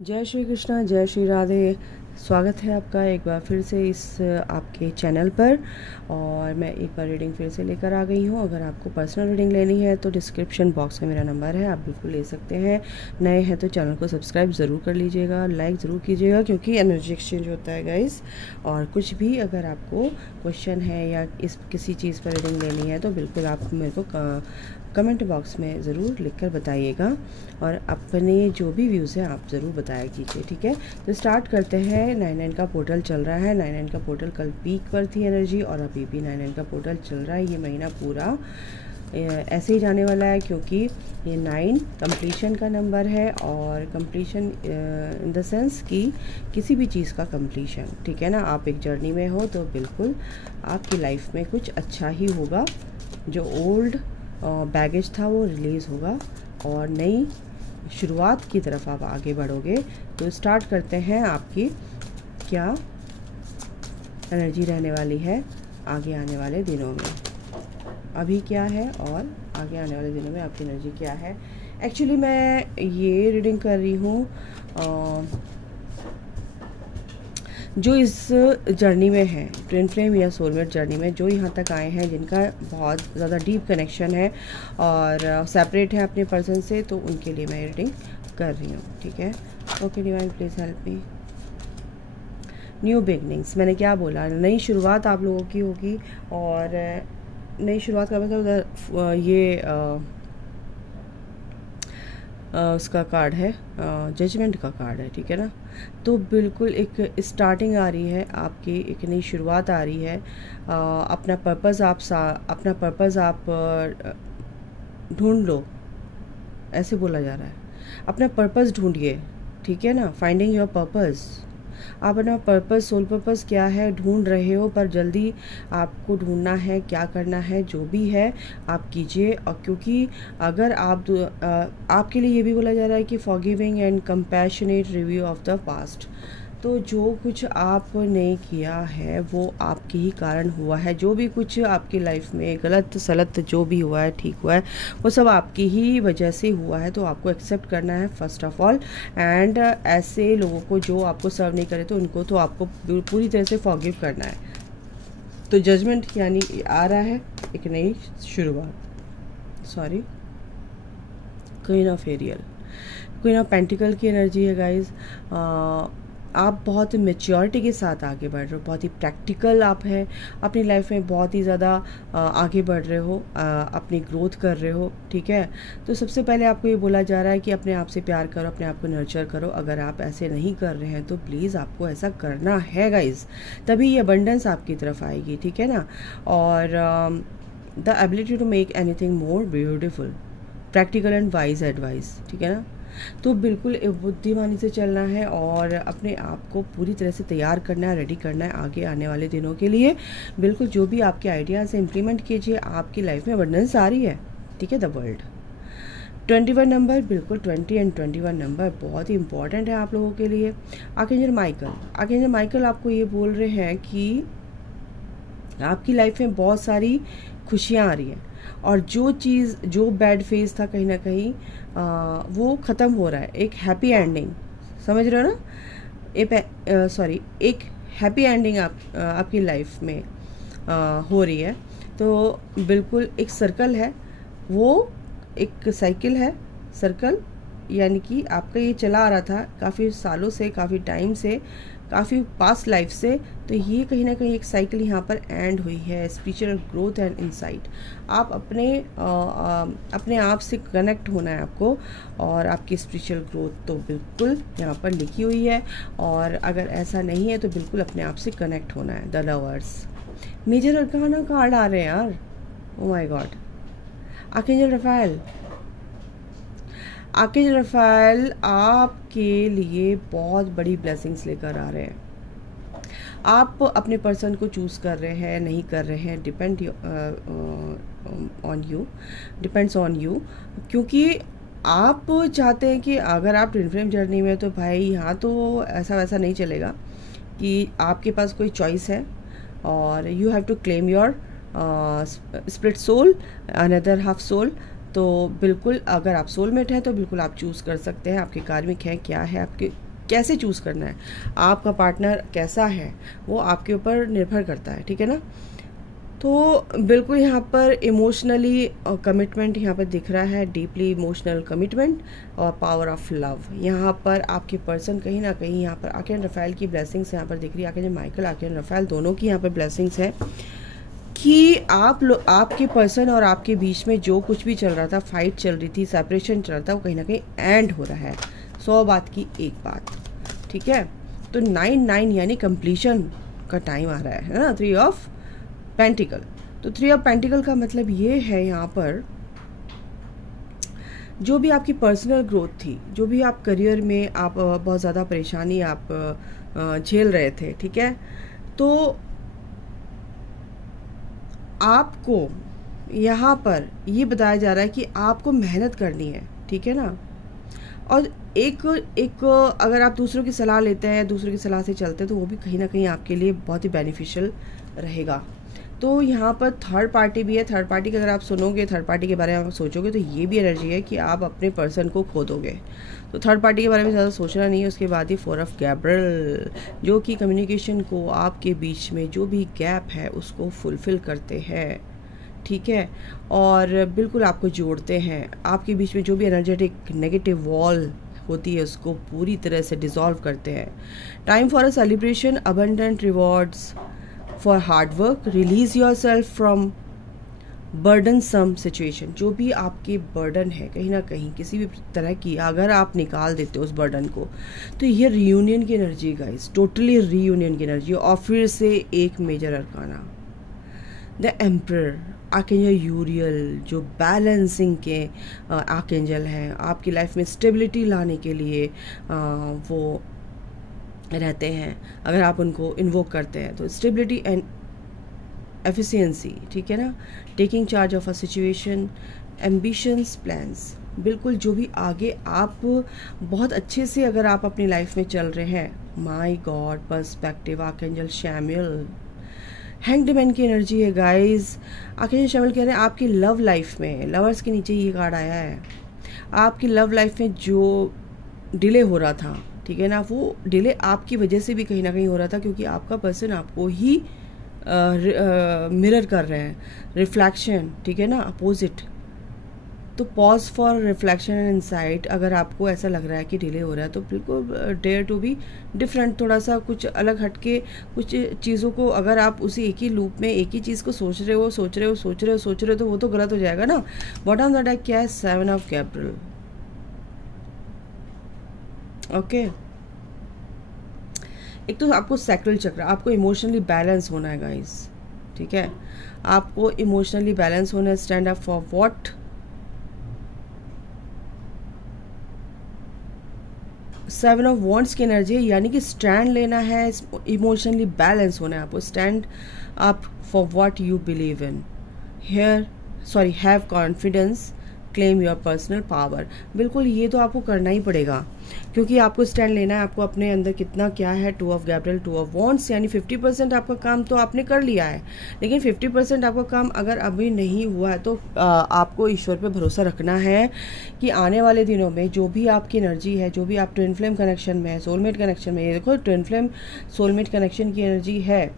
जय श्री कृष्णा, जय श्री राधे। स्वागत है आपका एक बार फिर से इस आपके चैनल पर। और मैं एक बार रीडिंग फिर से लेकर आ गई हूँ। अगर आपको पर्सनल रीडिंग लेनी है तो डिस्क्रिप्शन बॉक्स में मेरा नंबर है, आप बिल्कुल ले सकते हैं। नए हैं तो चैनल को सब्सक्राइब ज़रूर कर लीजिएगा, लाइक ज़रूर कीजिएगा, क्योंकि एनर्जी एक्सचेंज होता है गाइस। और कुछ भी अगर आपको क्वेश्चन है या किसी चीज़ पर रीडिंग लेनी है तो बिल्कुल आप मेरे को कमेंट बॉक्स में ज़रूर लिखकर बताइएगा। और अपने जो भी व्यूज़ हैं आप ज़रूर बताया कीजिए, ठीक है। तो स्टार्ट करते हैं। 9-9 का पोर्टल चल रहा है। 9-9 का पोर्टल कल पीक पर थी एनर्जी, और अभी भी 9-9 का पोर्टल चल रहा है। ये महीना पूरा ऐसे ही जाने वाला है, क्योंकि ये 9 कंप्लीशन का नंबर है। और कंप्लीशन इन द सेंस कि किसी भी चीज़ का कंप्लीशन, ठीक है ना। आप एक जर्नी में हो तो बिल्कुल आपकी लाइफ में कुछ अच्छा ही होगा। जो ओल्ड बैगेज था वो रिलीज़ होगा और नई शुरुआत की तरफ आप आगे बढ़ोगे। तो स्टार्ट करते हैं आपकी क्या एनर्जी रहने वाली है आगे आने वाले दिनों में। अभी क्या है और आगे आने वाले दिनों में आपकी एनर्जी क्या है। एक्चुअली मैं ये रीडिंग कर रही हूँ जो इस जर्नी में है, ट्विन फ्लेम या सोलमेट जर्नी में, जो यहाँ तक आए हैं, जिनका बहुत ज़्यादा डीप कनेक्शन है और सेपरेट है अपने पर्सन से, तो उनके लिए मैं रीडिंग कर रही हूँ, ठीक है। Okay divine, please help me. New beginnings, मैंने क्या बोला, नई शुरुआत आप लोगों की होगी। और नई शुरुआत का मतलब ये उसका कार्ड है, जजमेंट का कार्ड है, ठीक है ना। तो बिल्कुल एक स्टार्टिंग आ रही है आपकी, एक नई शुरुआत आ रही है। अपना पर्पज़ आप ढूंढ लो, ऐसे बोला जा रहा है। अपना पर्पज़ ढूंढिए, ठीक है ना। फाइंडिंग योर पर्पज़, आप अपना पर्पस, सोल पर्पस क्या है ढूंढ रहे हो, पर जल्दी आपको ढूंढना है। क्या करना है, जो भी है आप कीजिए। और क्योंकि अगर आपके लिए ये भी बोला जा रहा है कि forgiving and compassionate review of the past, तो जो कुछ आपने किया है वो आपके ही कारण हुआ है। जो भी कुछ आपकी लाइफ में गलत सलत जो भी हुआ है, ठीक हुआ है, वो सब आपकी ही वजह से हुआ है। तो आपको एक्सेप्ट करना है फर्स्ट ऑफ ऑल। एंड ऐसे लोगों को जो आपको सर्व नहीं करे तो उनको तो आपको पूरी तरह से फॉरगिव करना है। तो जजमेंट यानी आ रहा है एक नई शुरुआत। Sorry, queen of aerial, queen of pentacle की एनर्जी है गाइज। आप बहुत मेच्योरिटी के साथ आगे बढ़ रहे हो, बहुत ही प्रैक्टिकल आप हैं अपनी लाइफ में, बहुत ही ज़्यादा आगे बढ़ रहे हो, अपनी ग्रोथ कर रहे हो, ठीक है। तो सबसे पहले आपको ये बोला जा रहा है कि अपने आप से प्यार करो, अपने आप को नर्चर करो। अगर आप ऐसे नहीं कर रहे हैं तो प्लीज़ आपको ऐसा करना है गाइज, तभी ये अबंडेंस आपकी तरफ आएगी, ठीक है ना। और the ability to make anything more beautiful, practical and wise advice, ठीक है ना। तो बिल्कुल बुद्धिमानी से चलना है और अपने आप को पूरी तरह से तैयार करना है, रेडी करना है आगे आने वाले दिनों के लिए। बिल्कुल जो भी आपके आइडियाज़ हैं इम्प्लीमेंट कीजिए। आपकी लाइफ में अबंडेंस आ रही है, ठीक है। द वर्ल्ड 21 नंबर, बिल्कुल 20 एंड 21 नंबर बहुत ही इंपॉर्टेंट है आप लोगों के लिए। आर्कएंजल माइकल आपको ये बोल रहे हैं कि आपकी लाइफ में बहुत सारी खुशियाँ आ रही हैं, और जो बैड फेज था कहीं ना कहीं वो ख़त्म हो रहा है। एक हैप्पी एंडिंग, समझ रहे हो ना। एक हैप्पी एंडिंग आपकी लाइफ में हो रही है। तो बिल्कुल एक सर्कल है, वो एक साइकिल है। सर्कल यानी कि आपका ये चला आ रहा था काफ़ी सालों से, काफ़ी टाइम से, काफ़ी पास्ट लाइफ से। तो ये कहीं ना कहीं एक साइकिल यहाँ पर एंड हुई है। स्पिरिचुअल ग्रोथ एंड इंसाइट, आप अपने आप से कनेक्ट होना है आपको, और आपकी स्पिरिचुअल ग्रोथ तो बिल्कुल यहाँ पर लिखी हुई है। और अगर ऐसा नहीं है तो बिल्कुल अपने आप से कनेक्ट होना है। The lovers, major arcana card आ रहे हैं यार, oh my god. Archangel Raphael आपके लिए बहुत बड़ी ब्लेसिंग्स लेकर आ रहे हैं। आप अपने पर्सन को चूज़ कर रहे हैं, नहीं कर रहे हैं, डिपेंड्स ऑन यू। क्योंकि आप चाहते हैं कि अगर आप ट्विन फ्लेम जर्नी में, तो भाई यहाँ तो ऐसा वैसा नहीं चलेगा कि आपके पास कोई चॉइस है, और you have to claim your split soul, another half soul. तो बिल्कुल अगर आप सोलमेट हैं तो बिल्कुल आप चूज़ कर सकते हैं, आपके कार्मिक हैं क्या है, आपके कैसे चूज़ करना है, आपका पार्टनर कैसा है, वो आपके ऊपर निर्भर करता है, ठीक है ना। तो बिल्कुल यहाँ पर इमोशनली कमिटमेंट यहाँ पर दिख रहा है, डीपली इमोशनल कमिटमेंट और पावर ऑफ लव। यहाँ पर आपके पर्सन कहीं ना कहीं यहाँ पर आर्कएंजल रफाएल की ब्लेसिंग्स यहाँ पर दिख रही है, आर्कएंजल माइकल, आर्कएंजल रफाएल दोनों की यहाँ पर ब्लेसिंग्स हैं कि आपके पर्सन और आपके बीच में जो कुछ भी चल रहा था, फाइट चल रही थी, सेपरेशन चल रहा था, वो कहीं ना कहीं एंड हो रहा है। 100 बात की एक बात, ठीक है। तो 9 यानी कंप्लीशन का टाइम आ रहा है ना, 3 ऑफ पेंटिकल। तो 3 ऑफ पेंटिकल का मतलब ये है यहाँ पर जो भी आपकी पर्सनल ग्रोथ थी, जो भी आप करियर में आप बहुत ज़्यादा परेशानी आप झेल रहे थे, ठीक है, तो आपको यहाँ पर ये बताया जा रहा है कि आपको मेहनत करनी है, ठीक है ना। और एक अगर आप दूसरों की सलाह लेते हैं, दूसरों की सलाह से चलते हैं, तो वो भी कहीं ना कहीं आपके लिए बहुत ही बेनिफिशियल रहेगा। तो यहाँ पर थर्ड पार्टी भी है। थर्ड पार्टी का अगर आप सुनोगे, थर्ड पार्टी के बारे में आप सोचोगे, तो ये भी एनर्जी है कि आप अपने पर्सन को खो दोगे। तो थर्ड पार्टी के बारे में ज़्यादा सोचना नहीं है। उसके बाद ही 4 ऑफ गैब्रियल, जो कि कम्युनिकेशन को, आपके बीच में जो भी गैप है उसको फुलफ़िल करते हैं, ठीक है, और बिल्कुल आपको जोड़ते हैं। आपके बीच में जो भी एनर्जेटिक नेगेटिव वॉल होती है उसको पूरी तरह से डिसॉल्व करते हैं। Time for a celebration, abundant rewards for hard work, release yourself from burdensome situation. जो भी आपके बर्डन है कहीं ना कहीं किसी भी तरह की, अगर आप निकाल देते हो उस बर्डन को, तो ये रियूनियन की एनर्जी गाइस, टोटली रियूनियन की एनर्जी। और फिर से एक major arcana, the emperor, archangel Uriel, जो बैलेंसिंग के आर्कएंजल हैं, आपकी लाइफ में स्टेबिलिटी लाने के लिए वो रहते हैं। अगर आप उनको इन्वोक करते हैं तो स्टेबिलिटी एंड एफिशिएंसी, ठीक है ना, taking charge of a situation, ambitions, plans. बिल्कुल जो भी आगे आप बहुत अच्छे से अगर आप अपनी लाइफ में चल रहे हैं, my God, perspective, archangel Samuel, hanged man की एनर्जी है गाइस। आर्कएंजल शैमुएल कह रहे हैं आपकी लव लाइफ में, लवर्स के नीचे ये कार्ड आया है, आपकी लव लाइफ में जो डिले हो रहा था, ठीक है ना, वो डिले आपकी वजह से भी कहीं ना कहीं हो रहा था, क्योंकि आपका पर्सन आपको ही मिरर कर रहे हैं, रिफ्लेक्शन, ठीक है ना, अपोजिट। तो pause for reflection and insight. अगर आपको ऐसा लग रहा है कि डिले हो रहा है तो बिल्कुल डेयर टू बी डिफरेंट, थोड़ा सा कुछ अलग हटके कुछ चीज़ों को, अगर आप उसी एक ही लूप में एक ही चीज़ को सोच रहे हो तो वो तो गलत हो जाएगा ना। बॉटम ऑफ द डेक क्या है, 7 ऑफ गैब्रियल, ओके। एक तो आपको सैक्रल चक्र, आपको इमोशनली बैलेंस होना है गाइस, ठीक है, आपको इमोशनली बैलेंस होना है। Stand up for what, 7 of wants की एनर्जी है, यानी कि स्टैंड लेना है, इमोशनली बैलेंस होना है आपको। Stand up for what you believe in, have confidence, claim your personal power. बिल्कुल ये तो आपको करना ही पड़ेगा, क्योंकि आपको स्टैंड लेना है। आपको अपने अंदर कितना क्या है, 2 ऑफ गैब्रियल, 2 ऑफ वॉन्ट्स, यानी 50% आपका काम तो आपने कर लिया है, लेकिन 50% आपका काम अगर अभी नहीं हुआ है तो आपको ईश्वर पे भरोसा रखना है कि आने वाले दिनों में जो भी आपकी एनर्जी है, जो भी आप ट्विन फ्लेम कनेक्शन में है, सोलमेट कनेक्शन में, ये देखो ट्विन फ्लेम सोलमेट कनेक्शन की एनर्जी है,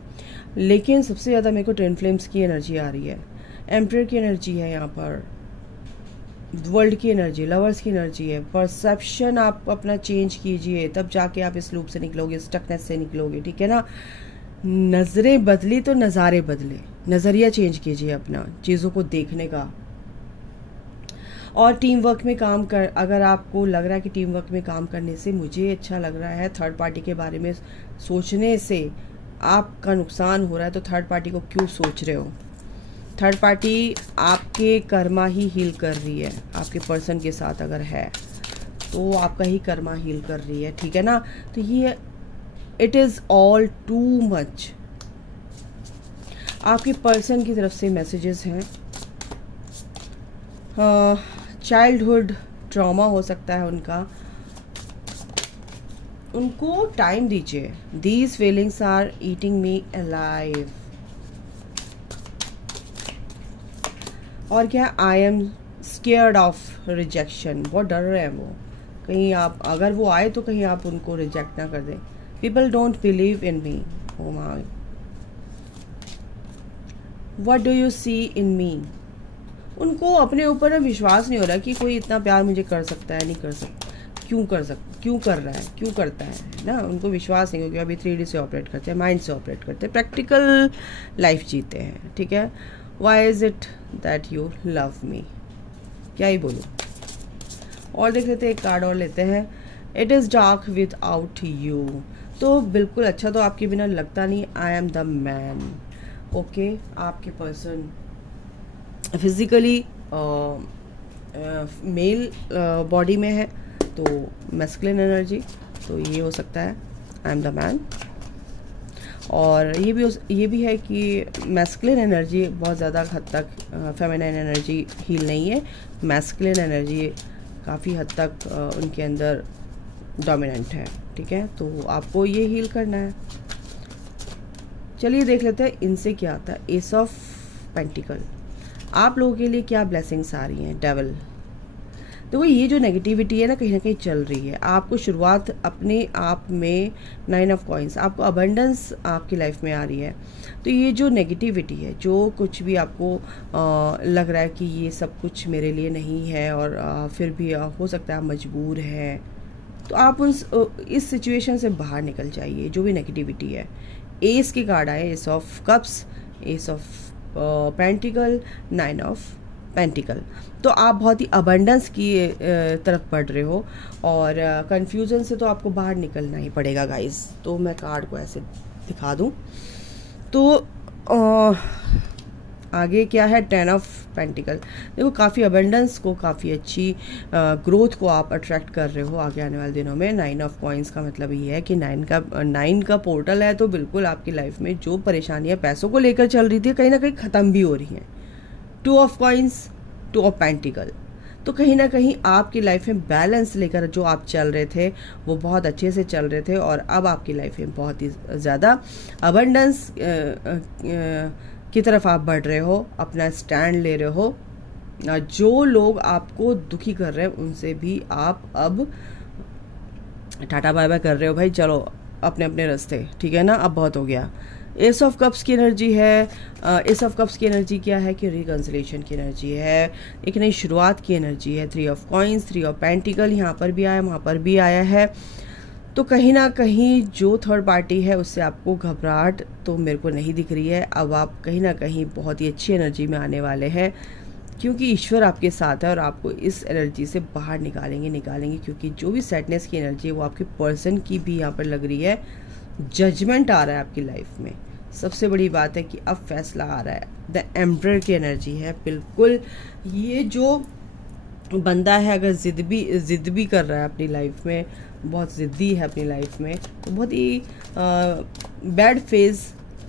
लेकिन सबसे ज़्यादा मेरे को ट्विन फ्लेम्स की एनर्जी आ रही है, एम्परर की एनर्जी है यहाँ पर, वर्ल्ड की एनर्जी, लवर्स की एनर्जी है। परसेप्शन आप अपना चेंज कीजिए, तब जाके आप इस लूप से निकलोगे, स्टकनेस से निकलोगे, ठीक है ना। नज़रें बदली तो नज़ारे बदले, नज़रिया चेंज कीजिए अपना चीज़ों को देखने का। और टीम वर्क में काम कर, अगर आपको लग रहा है कि टीम वर्क में काम करने से मुझे अच्छा लग रहा है, थर्ड पार्टी के बारे में सोचने से आपका नुकसान हो रहा है, तो थर्ड पार्टी को क्यों सोच रहे हो। थर्ड पार्टी आपके कर्मा ही हील कर रही है, आपके पर्सन के साथ अगर है तो आपका ही कर्मा हील कर रही है, ठीक है ना। तो ये it is all too much. आपके पर्सन की तरफ से मैसेजेस हैं, चाइल्डहुड ट्रॉमा हो सकता है उनका, उनको टाइम दीजिए। These feelings are eating me alive. और क्या, I am scared of rejection, बहुत डर रहे हैं वो, कहीं आप अगर वो आए तो कहीं आप उनको रिजेक्ट ना कर दें। People don't believe in me, oh my, what do you see in me. उनको अपने ऊपर ना विश्वास नहीं हो रहा कि कोई इतना प्यार मुझे कर सकता है, नहीं कर सकता, क्यों कर रहा है, क्यों करता है ना। उनको विश्वास नहीं, क्योंकि अभी 3D से ऑपरेट करते हैं, माइंड से ऑपरेट करते हैं, प्रैक्टिकल लाइफ जीते हैं, ठीक है। Why is it that you love me, क्या ही बोलूँ। और देख लेते हैं, एक कार्ड और लेते हैं। It is dark without you. तो बिल्कुल अच्छा तो आपके बिना लगता नहीं। I am the man. Okay, आपके पर्सन फिजिकली मेल बॉडी में है, तो मैस्कुलिन एनर्जी, तो ये हो सकता है आई एम द मैन। और ये भी है कि मैस्कुलिन एनर्जी बहुत ज़्यादा हद तक फेमिनाइन एनर्जी हील नहीं है। मैस्कुलिन एनर्जी काफ़ी हद तक उनके अंदर डोमिनेंट है, ठीक है। तो आपको ये हील करना है। चलिए देख लेते हैं इनसे क्या आता है। एस ऑफ पेंटिकल, आप लोगों के लिए क्या ब्लेसिंग्स आ रही हैं। डेविल, देखो ये जो नेगेटिविटी है ना कहीं चल रही है। आपको शुरुआत अपने आप में 9 ऑफ कॉइंस, आपको अबंडेंस आपकी लाइफ में आ रही है। तो ये जो नेगेटिविटी है, जो कुछ भी आपको लग रहा है कि ये सब कुछ मेरे लिए नहीं है, और फिर भी हो सकता है आप मजबूर हैं, तो आप इस सिचुएशन से बाहर निकल जाइए। जो भी नेगेटिविटी है, एस के कार्ड आए, S of cups, S of pentacle, 9 of pentacle. तो आप बहुत ही अबंडेंस की तरफ बढ़ रहे हो, और कंफ्यूजन से तो आपको बाहर निकलना ही पड़ेगा गाइस। तो मैं कार्ड को ऐसे दिखा दूं तो आगे क्या है, 10 ऑफ पेंटिकल। देखो काफ़ी अबंडेंस को, काफ़ी अच्छी ग्रोथ को आप अट्रैक्ट कर रहे हो आगे आने वाले दिनों में। 9 ऑफ कॉइंस का मतलब ये है कि 9 का पोर्टल है, तो बिल्कुल आपकी लाइफ में जो परेशानियां पैसों को लेकर चल रही थी कहीं ना कहीं ख़त्म भी हो रही हैं। 2 ऑफ कॉइंस, 2 ऑफ पेंटिकल, तो कहीं ना कहीं आपकी लाइफ में बैलेंस लेकर जो आप चल रहे थे वो बहुत अच्छे से चल रहे थे, और अब आपकी लाइफ में बहुत ही ज़्यादा अबंडेंस की तरफ आप बढ़ रहे हो, अपना स्टैंड ले रहे हो। जो लोग आपको दुखी कर रहे हैं उनसे भी आप अब टाटा बाय बाय कर रहे हो, भाई चलो अपने अपने रास्ते, ठीक है ना, अब बहुत हो गया। एस ऑफ कप्स की एनर्जी है। एस ऑफ कप्स की एनर्जी क्या है कि रिकंसिलेशन की एनर्जी है, एक नई शुरुआत की एनर्जी है। 3 ऑफ कॉइंस, 3 ऑफ पेंटिकल, यहाँ पर भी आया, वहाँ पर भी आया है। तो कहीं ना कहीं जो थर्ड पार्टी है उससे आपको घबराहट तो मेरे को नहीं दिख रही है। अब आप कहीं ना कहीं बहुत ही अच्छी एनर्जी में आने वाले हैं, क्योंकि ईश्वर आपके साथ है और आपको इस एनर्जी से बाहर निकालेंगे। क्योंकि जो भी सैडनेस की एनर्जी है वो आपके पर्सन की भी यहाँ पर लग रही है। जजमेंट आ रहा है आपकी लाइफ में। सबसे बड़ी बात है कि अब फैसला आ रहा है। द एम्परर की एनर्जी है। बिल्कुल ये जो बंदा है अगर जिद भी कर रहा है अपनी लाइफ में, बहुत ज़िद्दी है अपनी लाइफ में, तो बहुत ही बैड फेज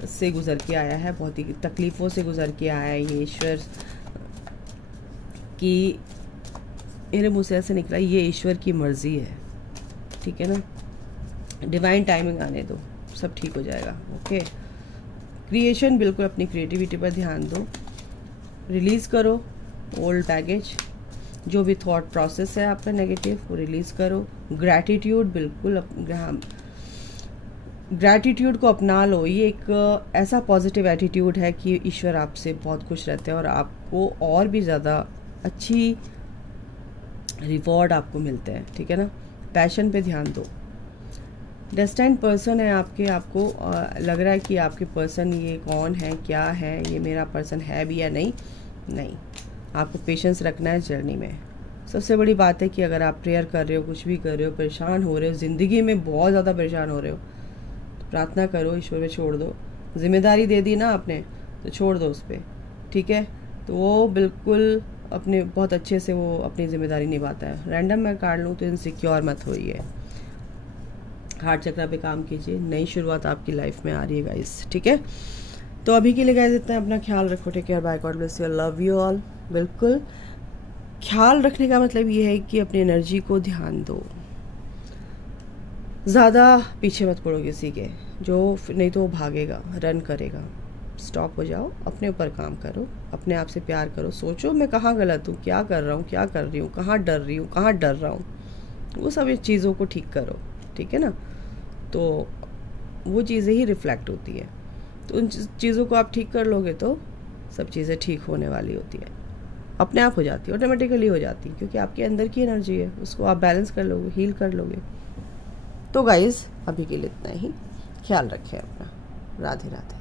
से गुज़र के आया है, बहुत ही तकलीफ़ों से गुज़र के आया है। ये ईश्वर की, मेरे मुँह से ऐसे निकला, ये ईश्वर की मर्ज़ी है, ठीक है ना। डिवाइन टाइमिंग आने दो, सब ठीक हो जाएगा। ओके, क्रिएशन, बिल्कुल अपनी क्रिएटिविटी पर ध्यान दो, रिलीज़ करो ओल्ड बैगेज, जो भी थॉट प्रोसेस है आपका नेगेटिव वो रिलीज़ करो। ग्रैटिट्यूड, बिल्कुल ग्रैटिट्यूड को अपना लो। ये एक ऐसा पॉजिटिव एटीट्यूड है कि ईश्वर आपसे बहुत खुश रहते हैं और आपको और भी ज़्यादा अच्छी रिवॉर्ड आपको मिलते हैं, ठीक है ना। पैशन पे ध्यान दो। डेस्टाइन्ड पर्सन है आपके, आपको लग रहा है कि आपके पर्सन ये कौन है, क्या है, ये मेरा पर्सन है भी या नहीं। आपको पेशेंस रखना है जर्नी में। सबसे बड़ी बात है कि अगर आप प्रेयर कर रहे हो, कुछ भी कर रहे हो, परेशान हो रहे हो, ज़िंदगी में बहुत ज़्यादा परेशान हो रहे हो, तो प्रार्थना करो, ईश्वर पे छोड़ दो। जिम्मेदारी दे दी ना आपने तो छोड़ दो उस पर, ठीक है। तो वो बिल्कुल अपने बहुत अच्छे से वो अपनी जिम्मेदारी निभाता है। रैंडम मैं कार्ड लूँ तो इनसिक्योर मत होइए। हार्ट चक्र पे काम कीजिए, नई शुरुआत आपकी लाइफ में आ रही है गाइस, ठीक है। तो अभी के लिए गाइस इतना, अपना ख्याल रखो, take care, bye, God bless you, love you all. बिल्कुल ख्याल रखने का मतलब ये है कि अपनी एनर्जी को ध्यान दो, ज़्यादा पीछे मत पड़ो किसी के, जो नहीं तो वो भागेगा, रन करेगा। स्टॉप हो जाओ, अपने ऊपर काम करो, अपने आप से प्यार करो, सोचो मैं कहाँ गलत हूँ, क्या कर रहा हूँ, क्या कर रही हूँ, कहाँ डर रही हूँ, कहाँ डर रहा हूँ, वो सब चीज़ों को ठीक करो, ठीक है ना। तो वो चीज़ें ही रिफ्लेक्ट होती है। तो उन चीज़ों को आप ठीक कर लोगे तो सब चीज़ें ठीक होने वाली होती है, अपने आप हो जाती है, ऑटोमेटिकली हो जाती है, क्योंकि आपके अंदर की एनर्जी है, उसको आप बैलेंस कर लोगे, हील कर लोगे। तो गाइज़ अभी के लिए इतना ही, ख्याल रखें अपना। राधे राधे।